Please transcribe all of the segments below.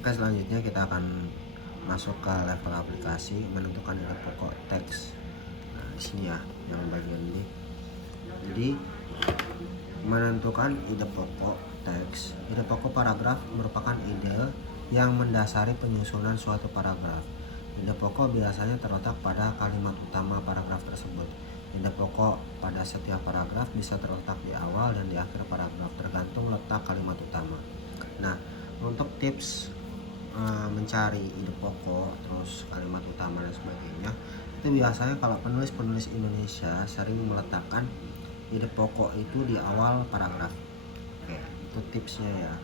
Oke, selanjutnya kita akan masuk ke level aplikasi, menentukan ide pokok teks. Nah, di sini ya, yang bagian ini. Jadi, menentukan ide pokok teks. Ide pokok paragraf merupakan ide yang mendasari penyusunan suatu paragraf. Ide pokok biasanya terletak pada kalimat utama paragraf tersebut. Ide pokok pada setiap paragraf bisa terletak di awal dan di akhir paragraf, tergantung letak kalimat utama. Nah, untuk tips mencari ide pokok, terus kalimat utama dan sebagainya, itu biasanya kalau penulis-penulis Indonesia sering meletakkan ide pokok itu di awal paragraf. Oke, itu tipsnya ya.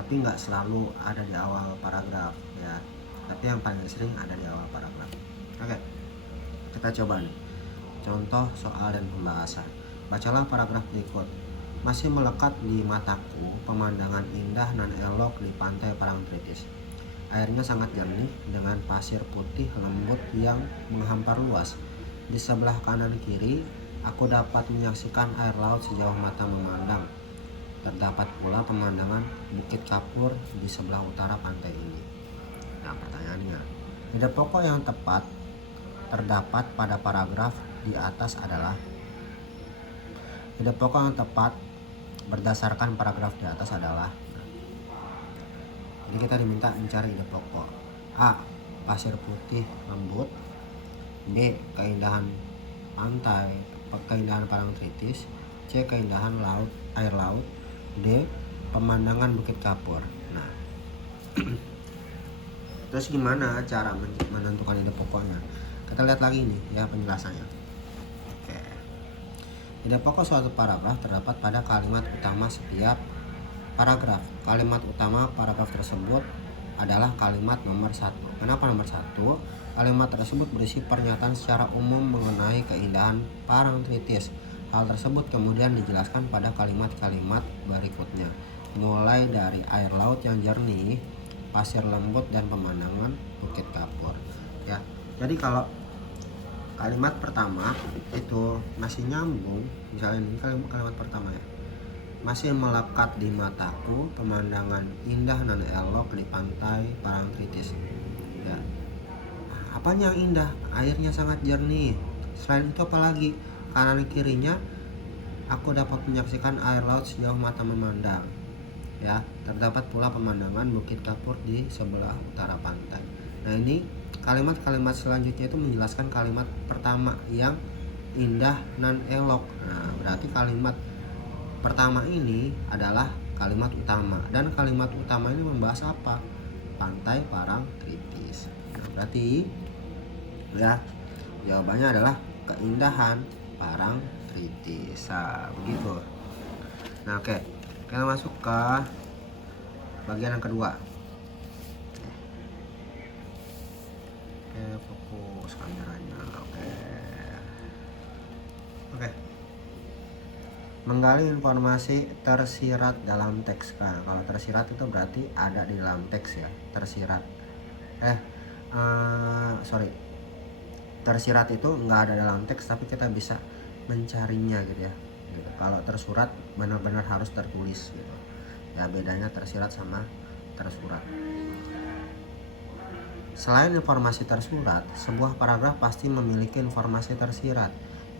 Tapi nggak selalu ada di awal paragraf ya. Tapi yang paling sering ada di awal paragraf. Oke, kita coba nih. Contoh soal dan pembahasan. Bacalah paragraf berikut. Masih melekat di mataku pemandangan indah nan elok di pantai Parangtritis. Airnya sangat jernih dengan pasir putih lembut yang menghampar luas. Di sebelah kanan kiri, aku dapat menyaksikan air laut sejauh mata memandang. Terdapat pula pemandangan Bukit Kapur di sebelah utara pantai ini. Nah, pertanyaannya, ide pokok yang tepat terdapat pada paragraf di atas adalah. Ide pokok yang tepat berdasarkan paragraf di atas adalah. Jadi kita diminta mencari ide pokok. A. Pasir putih lembut. B. Keindahan pantai, keindahan Parangtritis. C. Keindahan air laut. D. Pemandangan Bukit Kapur. Nah, terus gimana cara menentukan ide pokoknya? Kita lihat lagi nih ya penjelasannya. Oke. Ide pokok suatu paragraf terdapat pada kalimat utama setiap paragraf. Kalimat utama paragraf tersebut adalah kalimat nomor 1. Kenapa nomor 1? Kalimat tersebut berisi pernyataan secara umum mengenai keindahan Parangtritis. Hal tersebut kemudian dijelaskan pada kalimat-kalimat berikutnya, mulai dari air laut yang jernih, pasir lembut, dan pemandangan Bukit Kapur. Ya, jadi kalau kalimat pertama itu masih nyambung, misalnya ini kalimat pertama ya. Masih melekat di mataku pemandangan indah nan elok di pantai Parangtritis. Ya. Apanya yang indah? Airnya sangat jernih. Selain itu apalagi? Kanan kirinya aku dapat menyaksikan air laut sejauh mata memandang. Ya, terdapat pula pemandangan Bukit Kapur di sebelah utara pantai. Nah, ini kalimat-kalimat selanjutnya itu menjelaskan kalimat pertama yang indah nan elok. Nah, berarti kalimat pertama ini adalah kalimat utama, dan kalimat utama ini membahas apa? Pantai Parangtritis. Nah, berarti ya jawabannya adalah keindahan Parangtritis. Nah, begitu. Nah, oke. Kita masuk ke bagian yang kedua. Oke, fokus kameranya. Oke. Menggali informasi tersirat dalam teks. Nah, kalau tersirat itu berarti ada di dalam teks ya. Tersirat. Tersirat itu nggak ada dalam teks, tapi kita bisa mencarinya gitu ya. Gitu. Kalau tersurat benar-benar harus tertulis gitu. Ya, bedanya tersirat sama tersurat. Selain informasi tersurat, sebuah paragraf pasti memiliki informasi tersirat.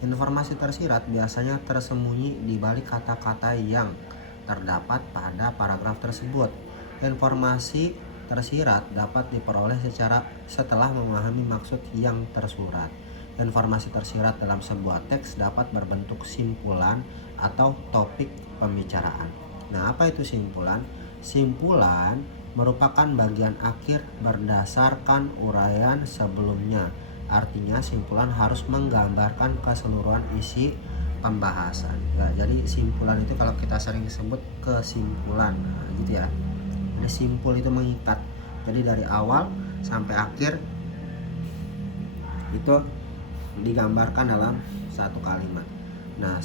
Informasi tersirat biasanya tersembunyi di balik kata-kata yang terdapat pada paragraf tersebut. Informasi tersirat dapat diperoleh setelah memahami maksud yang tersurat. Informasi tersirat dalam sebuah teks dapat berbentuk simpulan atau topik pembicaraan. Nah, apa itu simpulan? Simpulan merupakan bagian akhir berdasarkan uraian sebelumnya. Artinya simpulan harus menggambarkan keseluruhan isi pembahasan. Ya, jadi simpulan itu kalau kita sering sebut kesimpulan, nah, gitu ya. Ada simpul itu mengikat. Jadi dari awal sampai akhir itu digambarkan dalam satu kalimat. Nah,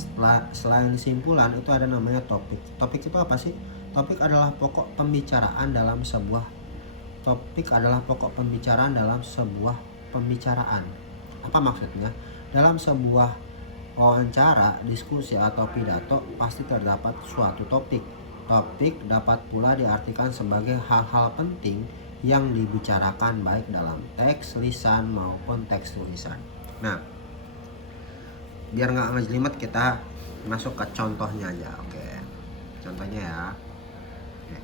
selain simpulan itu ada namanya topik. Topik itu apa sih? Topik adalah pokok pembicaraan dalam sebuah pembicaraan. Apa maksudnya? Dalam sebuah wawancara, diskusi, atau pidato pasti terdapat suatu topik. Topik dapat pula diartikan sebagai hal-hal penting yang dibicarakan baik dalam teks lisan maupun teks tulisan. Nah, biar nggak ngejelimet kita masuk ke contohnya aja. Oke, contohnya ya. Oke.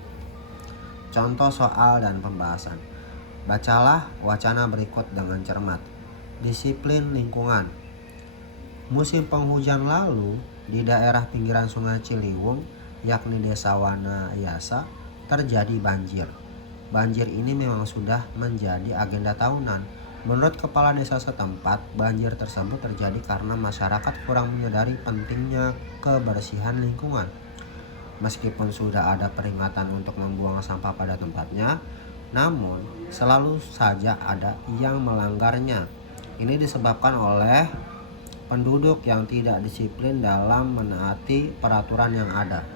Contoh soal dan pembahasan. Bacalah wacana berikut dengan cermat. Disiplin lingkungan. Musim penghujan lalu di daerah pinggiran Sungai Ciliwung, yakni Desa Wanayasa, terjadi banjir. Banjir ini memang sudah menjadi agenda tahunan. Menurut kepala desa setempat, banjir tersebut terjadi karena masyarakat kurang menyadari pentingnya kebersihan lingkungan. Meskipun sudah ada peringatan untuk membuang sampah pada tempatnya, namun selalu saja ada yang melanggarnya. Ini disebabkan oleh penduduk yang tidak disiplin dalam menaati peraturan yang ada.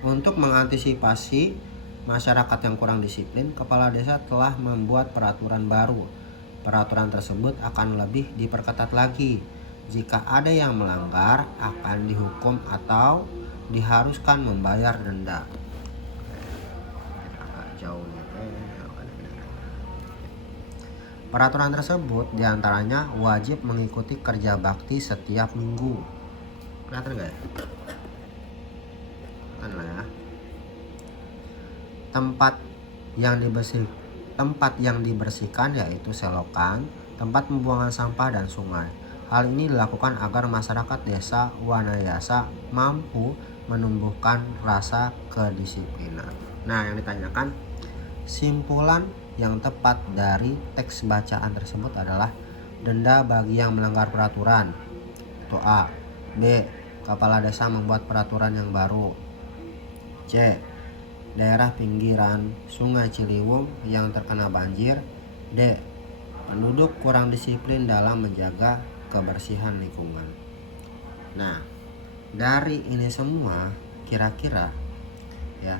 Untuk mengantisipasi masyarakat yang kurang disiplin, kepala desa telah membuat peraturan baru. Peraturan tersebut akan lebih diperketat lagi. Jika ada yang melanggar, akan dihukum atau diharuskan membayar denda. Peraturan tersebut diantaranya wajib mengikuti kerja bakti setiap minggu. Kelihatan nggak ya? Kelihatan lah ya. Tempat yang dibersihkan yaitu selokan, tempat pembuangan sampah dan sungai. Hal ini dilakukan agar masyarakat desa Wanayasa mampu menumbuhkan rasa kedisiplinan. Nah, yang ditanyakan, simpulan yang tepat dari teks bacaan tersebut adalah denda bagi yang melanggar peraturan. Itu A. B. Kepala desa membuat peraturan yang baru. C. Daerah pinggiran Sungai Ciliwung yang terkena banjir. D. Penduduk kurang disiplin dalam menjaga kebersihan lingkungan. Nah, dari ini semua kira-kira ya,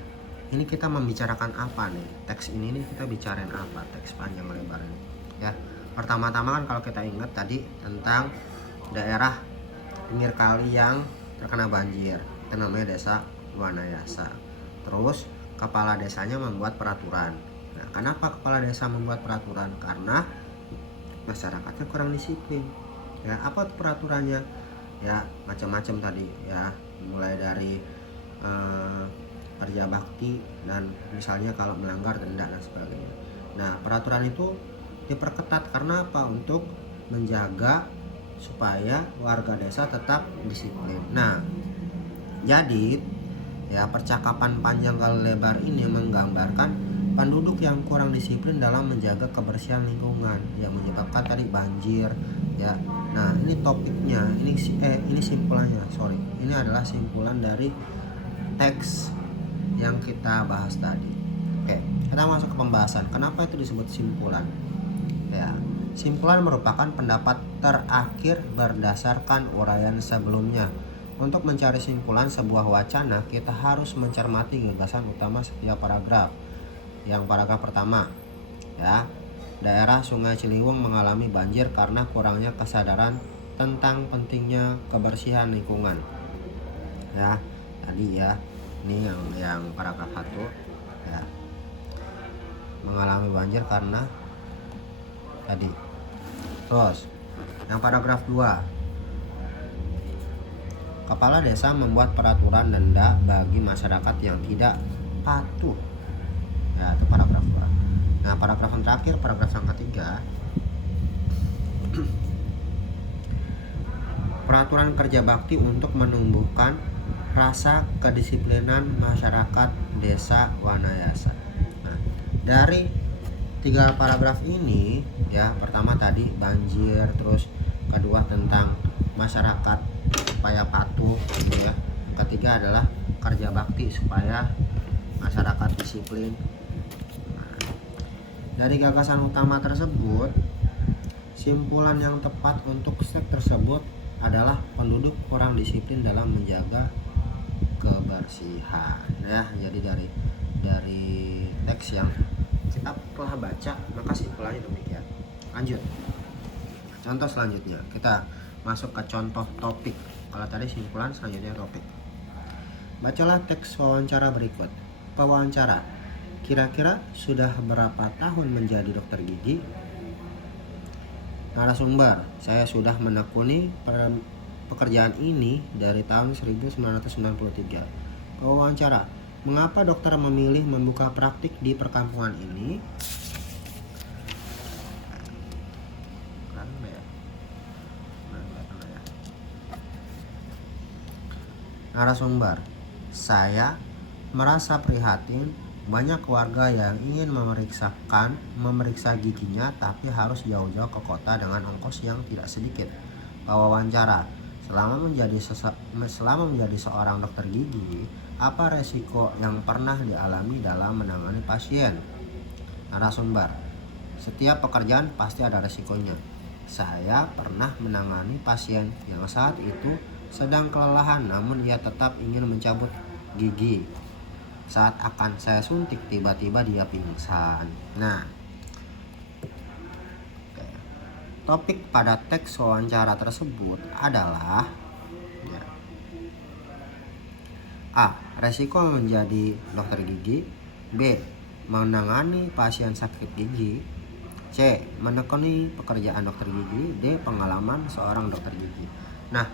ini kita membicarakan apa nih? Teks ini nih kita bicarain apa? Teks panjang lebar ini. Ya, pertama-tama kan kalau kita ingat tadi tentang daerah pinggir kali yang terkena banjir, itu namanya Desa Wanayasa. Terus kepala desanya membuat peraturan. Nah, kenapa kepala desa membuat peraturan? Karena masyarakatnya kurang disiplin. Ya, apa peraturannya? Ya, macam-macam tadi ya, mulai dari kerja bakti dan misalnya kalau melanggar denda dan sebagainya. Nah, peraturan itu diperketat karena apa? Untuk menjaga supaya warga desa tetap disiplin. Nah, jadi ya, percakapan panjang kali lebar ini menggambarkan penduduk yang kurang disiplin dalam menjaga kebersihan lingkungan yang menyebabkan tadi banjir ya. Nah, ini topiknya, ini simpulannya, ini adalah simpulan dari teks yang kita bahas tadi. Oke, kita masuk ke pembahasan. Kenapa itu disebut simpulan? Ya, simpulan merupakan pendapat terakhir berdasarkan uraian sebelumnya. Untuk mencari simpulan sebuah wacana, kita harus mencermati gagasan utama setiap paragraf. Yang paragraf pertama, ya, daerah Sungai Ciliwung mengalami banjir karena kurangnya kesadaran tentang pentingnya kebersihan lingkungan. Ya, tadi ya, ini yang paragraf 1 ya, mengalami banjir karena tadi. Terus, yang paragraf 2, kepala desa membuat peraturan denda bagi masyarakat yang tidak patuh. Ya, itu paragraf 2. Nah, paragraf yang terakhir, paragraf yang ketiga, peraturan kerja bakti untuk menumbuhkan rasa kedisiplinan masyarakat desa Wanayasa. Nah, dari 3 paragraf ini ya, pertama tadi banjir, terus kedua tentang masyarakat supaya patuh gitu ya. Ketiga adalah kerja bakti supaya masyarakat disiplin. Nah, dari gagasan utama tersebut, simpulan yang tepat untuk step tersebut adalah penduduk kurang disiplin dalam menjaga kebersihan. Nah, jadi dari teks yang kita telah baca, maka simpulannya demikian. Lanjut. Contoh selanjutnya, kita masuk ke contoh topik. Kalau tadi simpulan, selanjutnya topik. Bacalah teks wawancara berikut. Pewawancara. Kira-kira sudah berapa tahun menjadi dokter gigi? Narasumber, saya sudah menekuni pekerjaan ini dari tahun 1993. Wawancara, mengapa dokter memilih membuka praktik di perkampungan ini? Narasumber, saya merasa prihatin banyak keluarga yang ingin memeriksa giginya tapi harus jauh-jauh ke kota dengan ongkos yang tidak sedikit. Wawancara, selama menjadi seorang dokter gigi, apa resiko yang pernah dialami dalam menangani pasien? Narasumber, setiap pekerjaan pasti ada resikonya. Saya pernah menangani pasien yang saat itu sedang kelelahan namun ia tetap ingin mencabut gigi. Saat akan saya suntik tiba-tiba dia pingsan. Nah, topik pada teks wawancara tersebut adalah A. Resiko menjadi dokter gigi. B. Menangani pasien sakit gigi. C. Menekuni pekerjaan dokter gigi. D. Pengalaman seorang dokter gigi. Nah,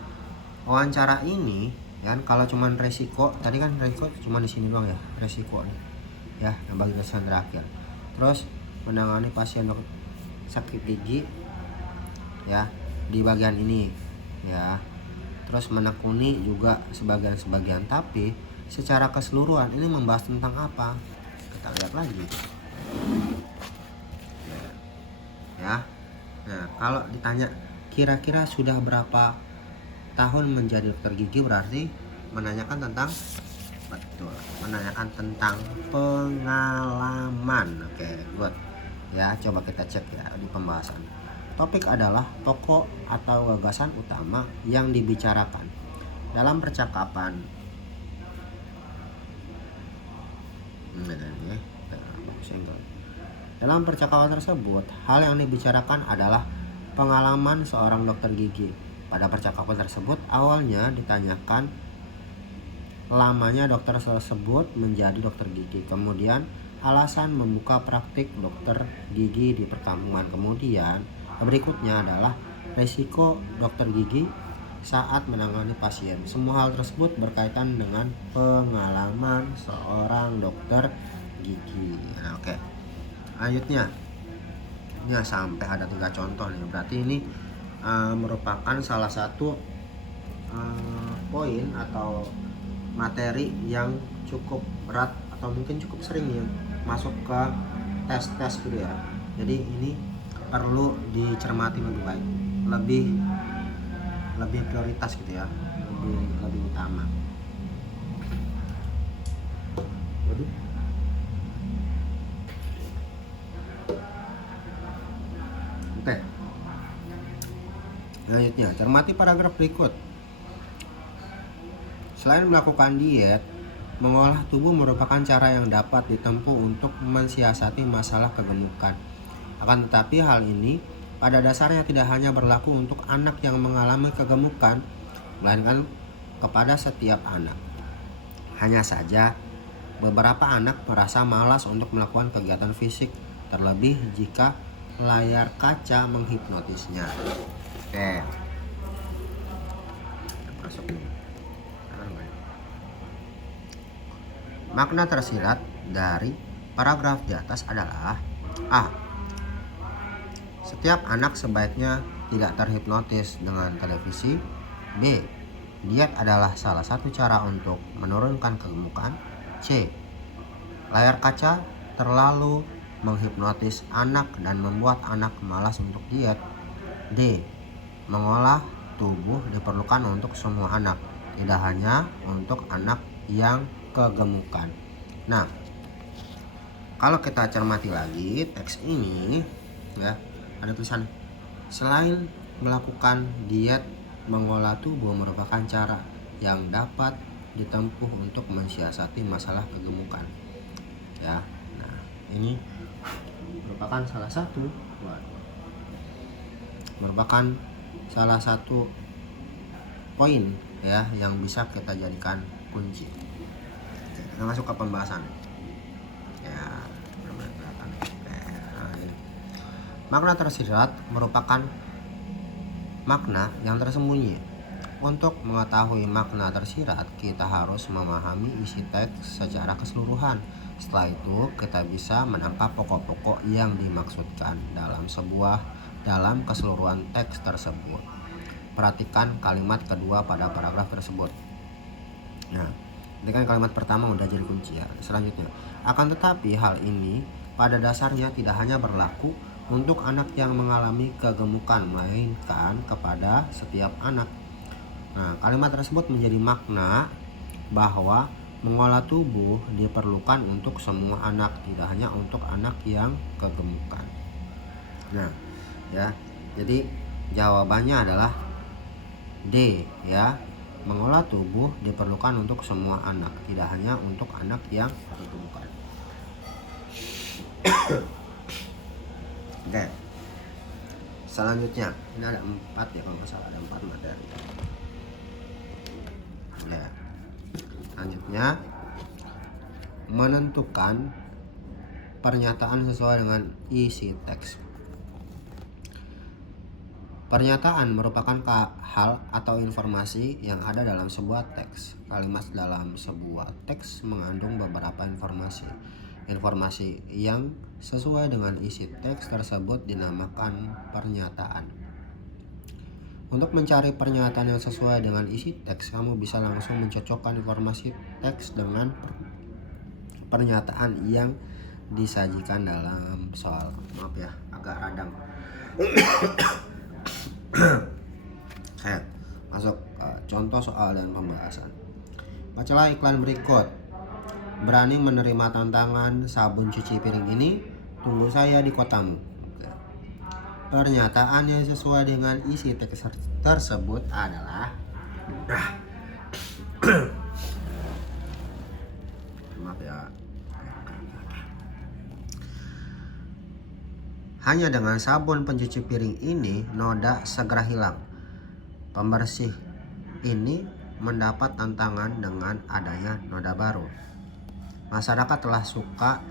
wawancara ini kan kalau cuman resiko, tadi kan resiko cuma di sini doang ya, resiko nih. Ya, yang bagian terakhir. Terus menangani pasien sakit gigi ya di bagian ini ya. Terus menekuni juga sebagian-sebagian, tapi secara keseluruhan ini membahas tentang apa? Kita lihat lagi. Ya. Nah, kalau ditanya kira-kira sudah berapa tahun menjadi dokter gigi, berarti menanyakan tentang pengalaman. Oke, good. Ya, coba kita cek ya di pembahasan. Topik adalah pokok atau gagasan utama yang dibicarakan dalam percakapan. Dalam percakapan tersebut, hal yang dibicarakan adalah pengalaman seorang dokter gigi. Pada percakapan tersebut, awalnya ditanyakan lamanya dokter tersebut menjadi dokter gigi. Kemudian, alasan membuka praktik dokter gigi di perkampungan. Kemudian, berikutnya adalah resiko dokter gigi saat menangani pasien. Semua hal tersebut berkaitan dengan pengalaman seorang dokter gigi. Nah, oke. Lanjutnya. Ini sampai ada 3 contoh nih. Berarti ini merupakan salah satu poin atau materi yang cukup berat atau mungkin cukup sering ya masuk ke tes-tes gitu ya. Jadi ini perlu dicermati lebih baik, lebih prioritas gitu ya, lebih utama. Waduh. Oke. Selanjutnya, cermati paragraf berikut. Selain melakukan diet, mengolah tubuh merupakan cara yang dapat ditempuh untuk mensiasati masalah kegemukan. Akan tetapi hal ini pada dasarnya tidak hanya berlaku untuk anak yang mengalami kegemukan, melainkan kepada setiap anak. Hanya saja beberapa anak merasa malas untuk melakukan kegiatan fisik, terlebih jika layar kaca menghipnotisnya. Oke. Masuk nih. Makna tersirat dari paragraf di atas adalah A. Setiap anak sebaiknya tidak terhipnotis dengan televisi. B. Diet adalah salah satu cara untuk menurunkan kegemukan. C. Layar kaca terlalu menghipnotis anak dan membuat anak malas untuk diet. D. Mengolah tubuh diperlukan untuk semua anak, tidak hanya untuk anak yang kegemukan. Nah, kalau kita cermati lagi teks ini ya, ada tulisan selain melakukan diet, mengolah tubuh merupakan cara yang dapat ditempuh untuk mensiasati masalah kegemukan. Ya. Nah, ini merupakan salah satu poin ya yang bisa kita jadikan kunci. Kita masuk ke pembahasan. Ya. Makna tersirat merupakan makna yang tersembunyi. Untuk mengetahui makna tersirat, kita harus memahami isi teks secara keseluruhan. Setelah itu, kita bisa menangkap pokok-pokok yang dimaksudkan dalam keseluruhan teks tersebut. Perhatikan kalimat kedua pada paragraf tersebut. Nah, ini kan kalimat pertama udah jadi kunci ya. Selanjutnya, akan tetapi hal ini pada dasarnya tidak hanya berlaku untuk anak yang mengalami kegemukan, melainkan kepada setiap anak. Nah, kalimat tersebut menjadi makna bahwa mengolah tubuh diperlukan untuk semua anak, tidak hanya untuk anak yang kegemukan. Nah, ya. Jadi jawabannya adalah D ya. Mengolah tubuh diperlukan untuk semua anak, tidak hanya untuk anak yang kegemukan. Oke. Selanjutnya, ini ada 4 ya kalau nggak salah, ada 4 materi. Ya. Selanjutnya, menentukan pernyataan sesuai dengan isi teks. Pernyataan merupakan hal atau informasi yang ada dalam sebuah teks. Kalimat dalam sebuah teks mengandung beberapa informasi. Informasi yang sesuai dengan isi teks tersebut dinamakan pernyataan. Untuk mencari pernyataan yang sesuai dengan isi teks, kamu bisa langsung mencocokkan informasi teks dengan pernyataan yang disajikan dalam soal. Maaf ya, agak radang. Oke, masuk contoh soal dan pembahasan. Bacalah iklan berikut. Berani menerima tantangan sabun cuci piring ini? Tunggu saya di kotamu. Pernyataan yang sesuai dengan isi teks tersebut adalah maaf ya. Hanya dengan sabun pencuci piring ini noda segera hilang. Pembersih ini mendapat tantangan dengan adanya noda baru. Masyarakat telah suka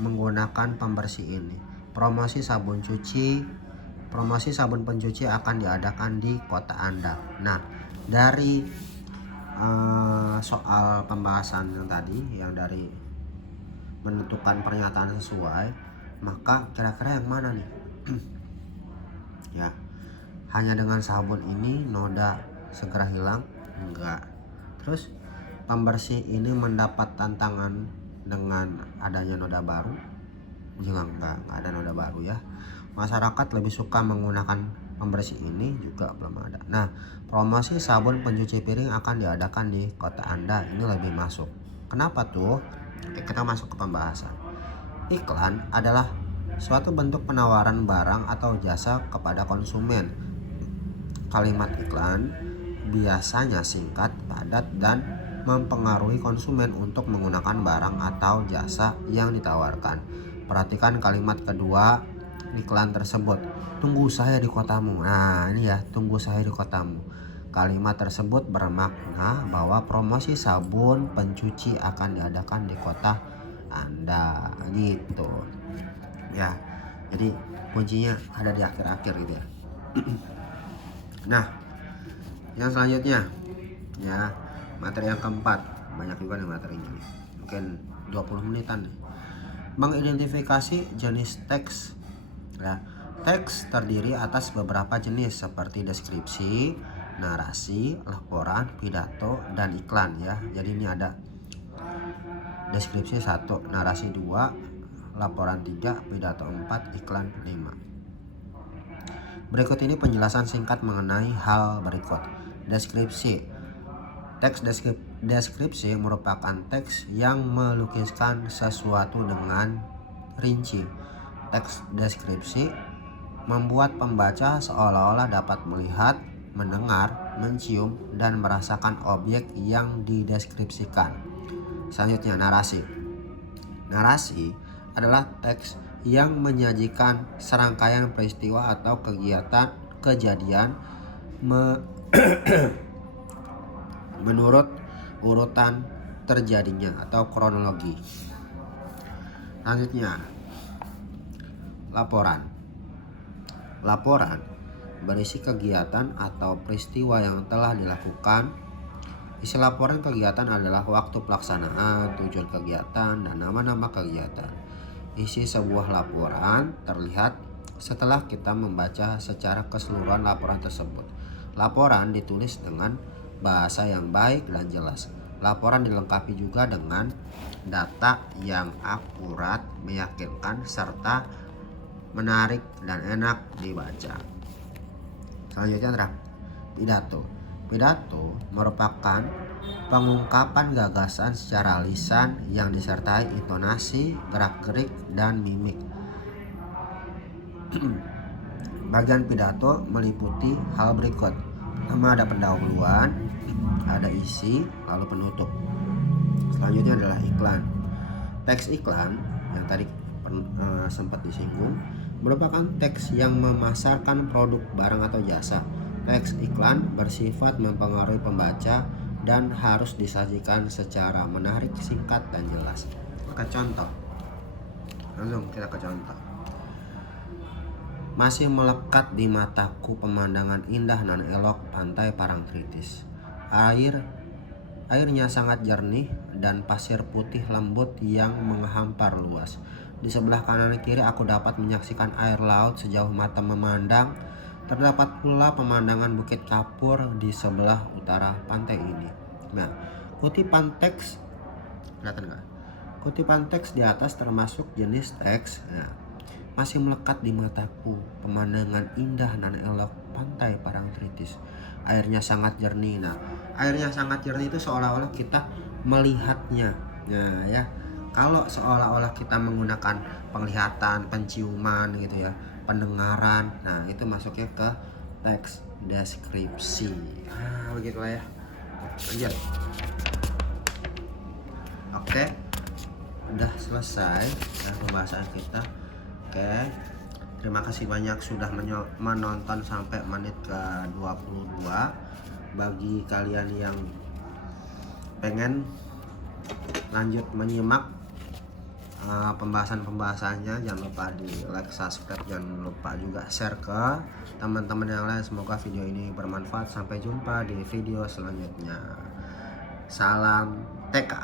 menggunakan pembersih ini. Promosi sabun pencuci akan diadakan di kota Anda. Nah, dari soal pembahasan yang tadi, yang dari menentukan pernyataan sesuai, maka kira-kira yang mana nih? Ya, hanya dengan sabun ini noda segera hilang? Enggak. Terus pembersih ini mendapat tantangan dengan adanya noda baru? Juga enggak ada noda baru ya. Masyarakat lebih suka menggunakan pembersih ini, juga belum ada. Nah, promosi sabun pencuci piring akan diadakan di kota Anda, ini lebih masuk. Kenapa tuh? Oke, kita masuk ke pembahasan. Iklan adalah suatu bentuk penawaran barang atau jasa kepada konsumen. Kalimat iklan biasanya singkat, padat, dan mempengaruhi konsumen untuk menggunakan barang atau jasa yang ditawarkan. Perhatikan kalimat kedua iklan tersebut. Tunggu saya di kotamu. Nah, ini ya, tunggu saya di kotamu. Kalimat tersebut bermakna bahwa promosi sabun pencuci akan diadakan di kota Anda, gitu. Ya, jadi kuncinya ada di akhir-akhir gitu ya. Nah, yang selanjutnya ya, materi yang keempat. Banyak juga nih materinya nih. Mungkin 20 menitan nih. Mengidentifikasi jenis teks. Ya, teks terdiri atas beberapa jenis seperti deskripsi, narasi, laporan, pidato, dan iklan ya. Jadi ini ada deskripsi 1, narasi 2, laporan 3, pidato 4, iklan 5. Berikut ini penjelasan singkat mengenai hal berikut. Deskripsi. Teks deskripsi merupakan teks yang melukiskan sesuatu dengan rinci. Teks deskripsi membuat pembaca seolah-olah dapat melihat, mendengar, mencium, dan merasakan objek yang dideskripsikan. Selanjutnya, narasi. Narasi adalah teks yang menyajikan serangkaian peristiwa atau kejadian menurut urutan terjadinya atau kronologi. Selanjutnya, laporan. Laporan berisi kegiatan atau peristiwa yang telah dilakukan. Isi laporan kegiatan adalah waktu pelaksanaan, tujuan kegiatan, dan nama-nama kegiatan. Isi sebuah laporan terlihat setelah kita membaca secara keseluruhan laporan tersebut. Laporan ditulis dengan bahasa yang baik dan jelas. Laporan dilengkapi juga dengan data yang akurat, meyakinkan, serta menarik dan enak dibaca. Selanjutnya adalah pidato. Pidato merupakan pengungkapan gagasan secara lisan yang disertai intonasi, gerak-gerik, dan mimik. Bagian pidato meliputi hal berikut. Pertama ada pendahuluan, ada isi, lalu penutup. Selanjutnya adalah iklan. Teks iklan yang tadi sempat disinggung merupakan teks yang memasarkan produk, barang, atau jasa. Teks iklan bersifat mempengaruhi pembaca dan harus disajikan secara menarik, singkat, dan jelas. Maka contoh, langsung kita ke contoh. Masih melekat di mataku pemandangan indah nan elok pantai Parangtritis. Airnya sangat jernih dan pasir putih lembut yang menghampar luas. Di sebelah kanan dan kiri aku dapat menyaksikan air laut sejauh mata memandang. Terdapat pula pemandangan Bukit Kapur di sebelah utara pantai ini. Nah, kutipan teks, kelihatan nggak? Kutipan teks di atas termasuk jenis teks. Nah, masih melekat di mataku pemandangan indah dan elok pantai Parangtritis. Airnya sangat jernih. Nah, airnya sangat jernih itu seolah-olah kita melihatnya. Nah ya, kalau seolah-olah kita menggunakan penglihatan, penciuman gitu ya, pendengaran, nah itu masuknya ke teks deskripsi. Nah begitulah ya. Lanjut. Oke, udah selesai pembahasan kita. Oke, terima kasih banyak sudah menonton sampai menit ke 22. Bagi kalian yang pengen lanjut menyimak pembahasannya, jangan lupa di like, subscribe, jangan lupa juga share ke teman-teman yang lain. Semoga video ini bermanfaat. Sampai jumpa di video selanjutnya. Salam TK.